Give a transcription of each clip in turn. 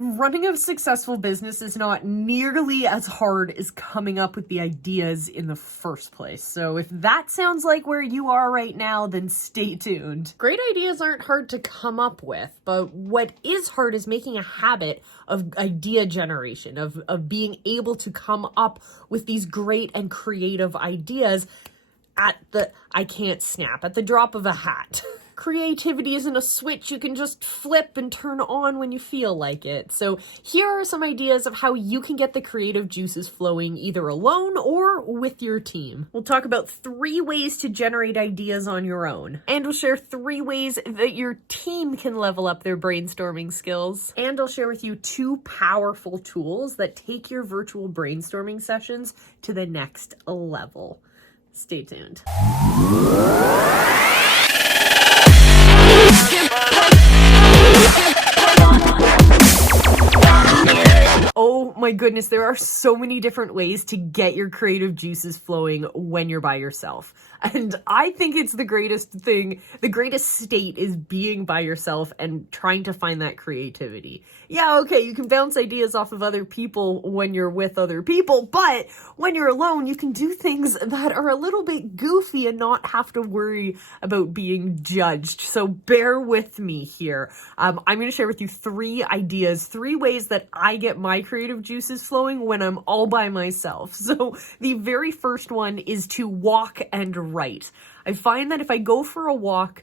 Running a successful business is not nearly as hard as coming up with the ideas in the first place. So if that sounds like where you are right now, then stay tuned. Great ideas aren't hard to come up with, but what is hard is making a habit of idea generation, of being able to come up with these great and creative ideas at the drop of a hat. Creativity isn't a switch you can just flip and turn on when you feel like it. So here are some ideas of how you can get the creative juices flowing either alone or with your team. We'll talk about 3 ways to generate ideas on your own. And we'll share 3 ways that your team can level up their brainstorming skills. And I'll share with you 2 powerful tools that take your virtual brainstorming sessions to the next level. Stay tuned. Oh my goodness, there are so many different ways to get your creative juices flowing when you're by yourself. And I think it's the greatest thing, the greatest state is being by yourself and trying to find that creativity. Yeah, okay, you can bounce ideas off of other people when you're with other people, but when you're alone, you can do things that are a little bit goofy and not have to worry about being judged. So bear with me here. I'm going to share with you 3 ideas, 3 ways that I get my creative juices flowing when I'm all by myself. So the very first one is to walk and write. I find that if I go for a walk,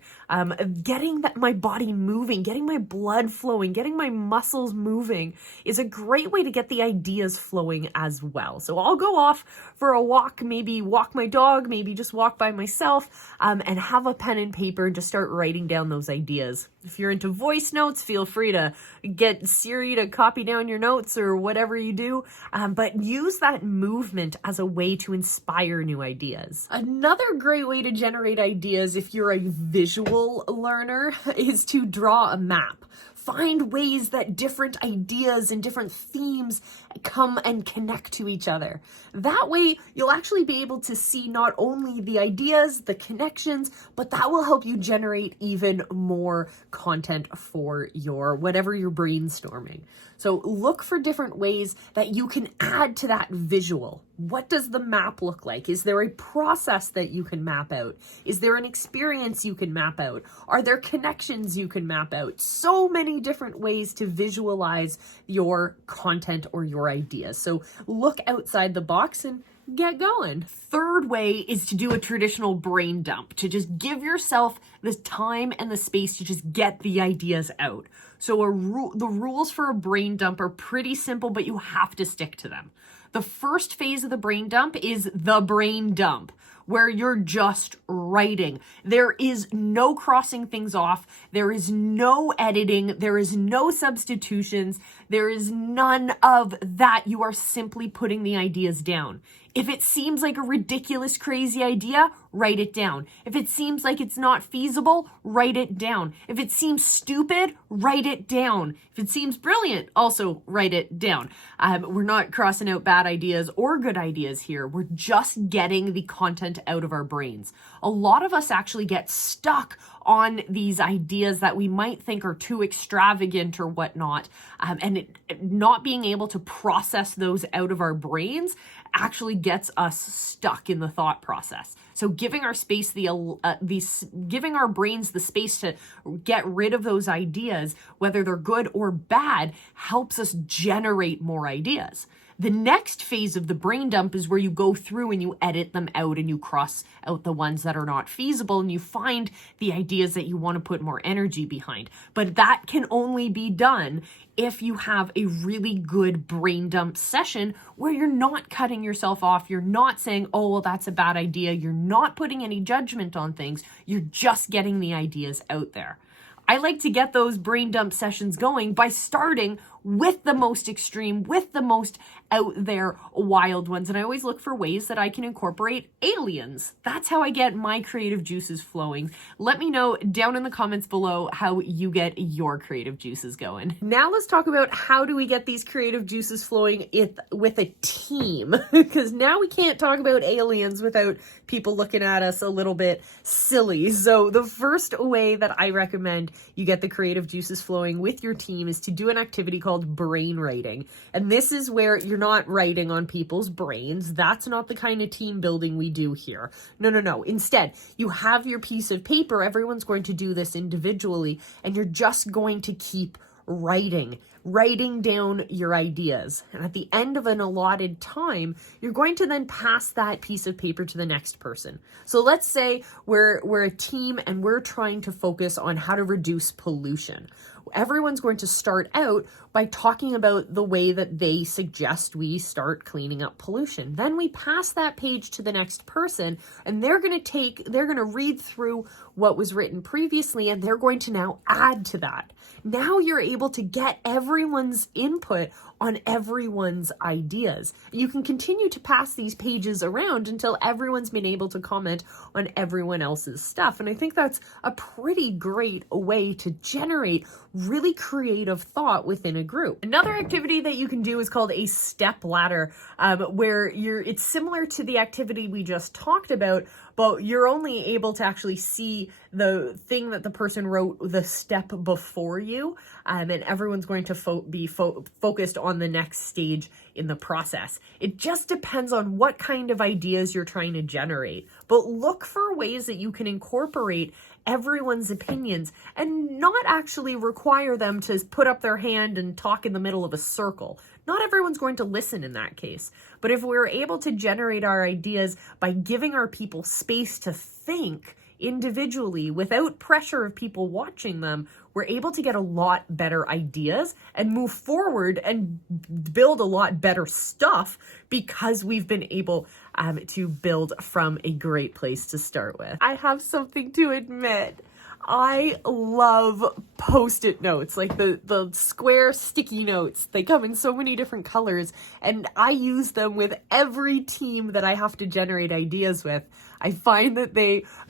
getting my body moving, getting my blood flowing, getting my muscles moving is a great way to get the ideas flowing as well. So I'll go off for a walk, maybe walk my dog, maybe just walk by myself, and have a pen and paper and just start writing down those ideas. If you're into voice notes, feel free to get Siri to copy down your notes or whatever you do, but use that movement as a way to inspire new ideas. Another great way to generate ideas if you're a visual learner is to draw a map. Find ways that different ideas and different themes come and connect to each other. That way, you'll actually be able to see not only the ideas, the connections, but that will help you generate even more content for whatever you're brainstorming. So look for different ways that you can add to that visual. What does the map look like? Is there a process that you can map out? Is there an experience you can map out? Are there connections you can map out? So many different ways to visualize your content or your ideas. So look outside the box and get going. Third way is to do a traditional brain dump, to just give yourself the time and the space to just get the ideas out. So the rules for a brain dump are pretty simple, but you have to stick to them. The first phase of the brain dump is the brain dump, where you're just writing. There is no crossing things off. There is no editing. There is no substitutions. There is none of that. You are simply putting the ideas down. If it seems like a ridiculous, crazy idea, write it down. If it seems like it's not feasible, write it down. If it seems stupid, write it down. If it seems brilliant, also write it down. We're not crossing out bad ideas or good ideas here. We're just getting the content out of our brains. A lot of us actually get stuck on these ideas that we might think are too extravagant or whatnot, and not being able to process those out of our brains actually gets us stuck in the thought process. So giving our space giving our brains the space to get rid of those ideas, whether they're good or bad, helps us generate more ideas. The next phase of the brain dump is where you go through and you edit them out and you cross out the ones that are not feasible and you find the ideas that you want to put more energy behind. But that can only be done if you have a really good brain dump session where you're not cutting yourself off. You're not saying, oh, well, that's a bad idea. You're not putting any judgment on things. You're just getting the ideas out there. I like to get those brain dump sessions going by starting with the most extreme, with the most out there wild ones. And I always look for ways that I can incorporate aliens. That's how I get my creative juices flowing. Let me know down in the comments below how you get your creative juices going. Now let's talk about how do we get these creative juices flowing with a team, because now we can't talk about aliens without people looking at us a little bit silly. So the first way that I recommend you get the creative juices flowing with your team is to do an activity called called brain writing. And this is where you're not writing on people's brains. That's not the kind of team building we do here. No. Instead, you have your piece of paper. Everyone's going to do this individually, and you're just going to keep writing down your ideas. And at the end of an allotted time, you're going to then pass that piece of paper to the next person. So let's say we're a team and we're trying to focus on how to reduce pollution. Everyone's going to start out by talking about the way that they suggest we start cleaning up pollution. Then we pass that page to the next person, and they're going to read through what was written previously, and they're going to now add to that. Now you're able to get everyone's input on everyone's ideas. You can continue to pass these pages around until everyone's been able to comment on everyone else's stuff. And I think that's a pretty great way to generate really creative thought within a group. Another activity that you can do is called a step ladder, where it's similar to the activity we just talked about, but you're only able to actually see the thing that the person wrote the step before you, and everyone's going to be focused on the next stage in the process. It just depends on what kind of ideas you're trying to generate, but look for ways that you can incorporate everyone's opinions and not actually require them to put up their hand and talk in the middle of a circle. Not everyone's going to listen in that case. But if we're able to generate our ideas by giving our people space to think individually without pressure of people watching them, we're able to get a lot better ideas and move forward and build a lot better stuff because we've been able to build from a great place to start with. I have something to admit. I love Post-it notes, like the square sticky notes. They come in so many different colors, and I use them with every team that I have to generate ideas with. I find that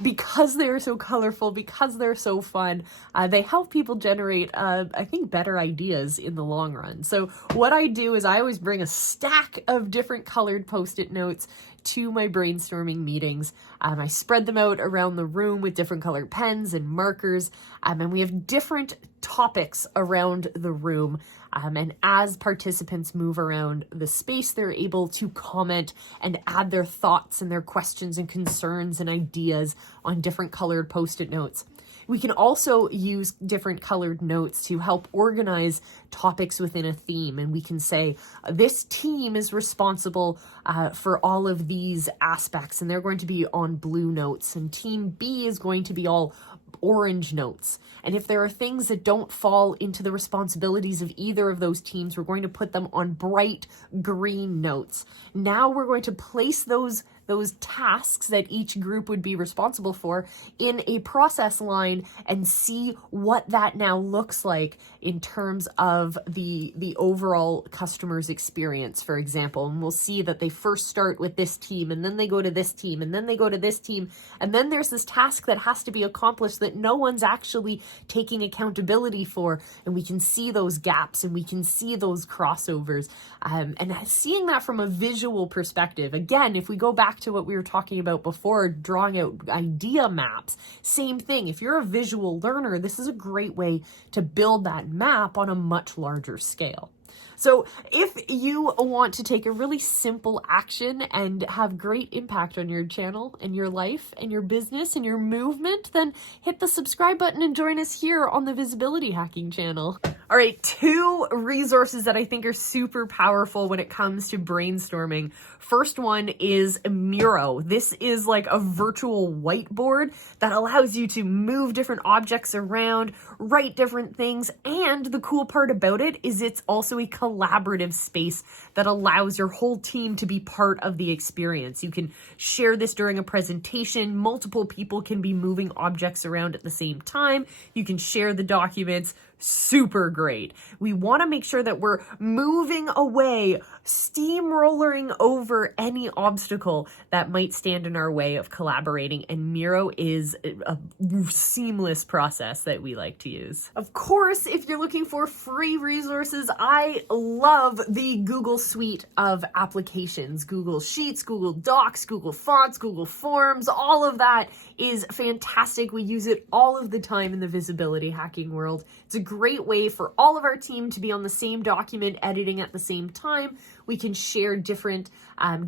because they're so colorful, because they're so fun, they help people generate, I think, better ideas in the long run. So what I do is I always bring a stack of different colored Post-it notes to my brainstorming meetings. I spread them out around the room with different colored pens and markers, and we have different topics around the room. And as participants move around the space, they're able to comment and add their thoughts and their questions and concerns and ideas on different colored Post-it notes. We can also use different colored notes to help organize topics within a theme. And we can say, this team is responsible for all of these aspects, and they're going to be on blue notes. And team B is going to be all orange notes. And if there are things that don't fall into the responsibilities of either of those teams, we're going to put them on bright green notes. Now we're going to place those tasks that each group would be responsible for in a process line and see what that now looks like in terms of the overall customer's experience, for example. And we'll see that they first start with this team, and then they go to this team, and then they go to this team, and then there's this task that has to be accomplished that no one's actually taking accountability for, and we can see those gaps and we can see those crossovers, and seeing that from a visual perspective. Again, if we go back to what we were talking about before, drawing out idea maps, same thing. If you're a visual learner, this is a great way to build that map on a much larger scale. So if you want to take a really simple action and have great impact on your channel and your life and your business and your movement, then hit the subscribe button and join us here on the Visibility Hacking channel. All right, 2 resources that I think are super powerful when it comes to brainstorming. First one is Miro. This is like a virtual whiteboard that allows you to move different objects around, write different things, and the cool part about it is it's also a collaborative space that allows your whole team to be part of the experience. You can share this during a presentation. Multiple people can be moving objects around at the same time. You can share the documents. Super great. We want to make sure that we're moving away, steamrolling over any obstacle that might stand in our way of collaborating, and Miro is a seamless process that we like to use. Of course, if you're looking for free resources, I love the Google suite of applications. Google Sheets, Google Docs, Google Fonts, Google Forms, all of that is fantastic. We use it all of the time in the visibility hacking world. It's a great way for all of our team to be on the same document, editing at the same time. We can share different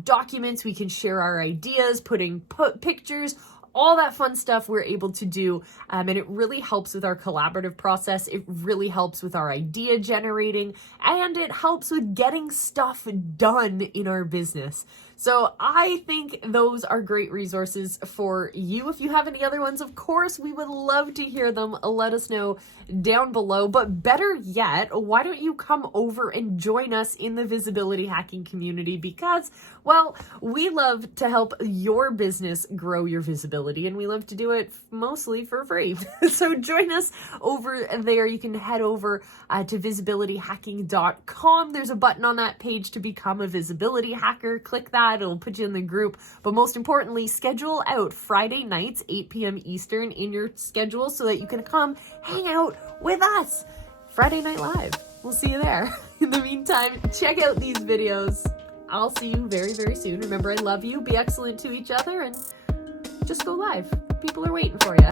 documents. We can share our ideas, put pictures, all that fun stuff we're able to do, and it really helps with our collaborative process. It really helps with our idea generating, and it helps with getting stuff done in our business. So I think those are great resources for you. If you have any other ones, of course, we would love to hear them. Let us know down below. But better yet, why don't you come over and join us in the visibility hacking community? Because, well, we love to help your business grow your visibility, and we love to do it mostly for free. So join us over there. You can head over to visibilityhacking.com. There's a button on that page to become a visibility hacker. Click that. It'll put you in the group. But most importantly, schedule out Friday nights, 8 p.m. Eastern in your schedule so that you can come hang out with us. Friday Night Live. We'll see you there. In the meantime, check out these videos. I'll see you very, very soon. Remember, I love you. Be excellent to each other and just go live. People are waiting for you.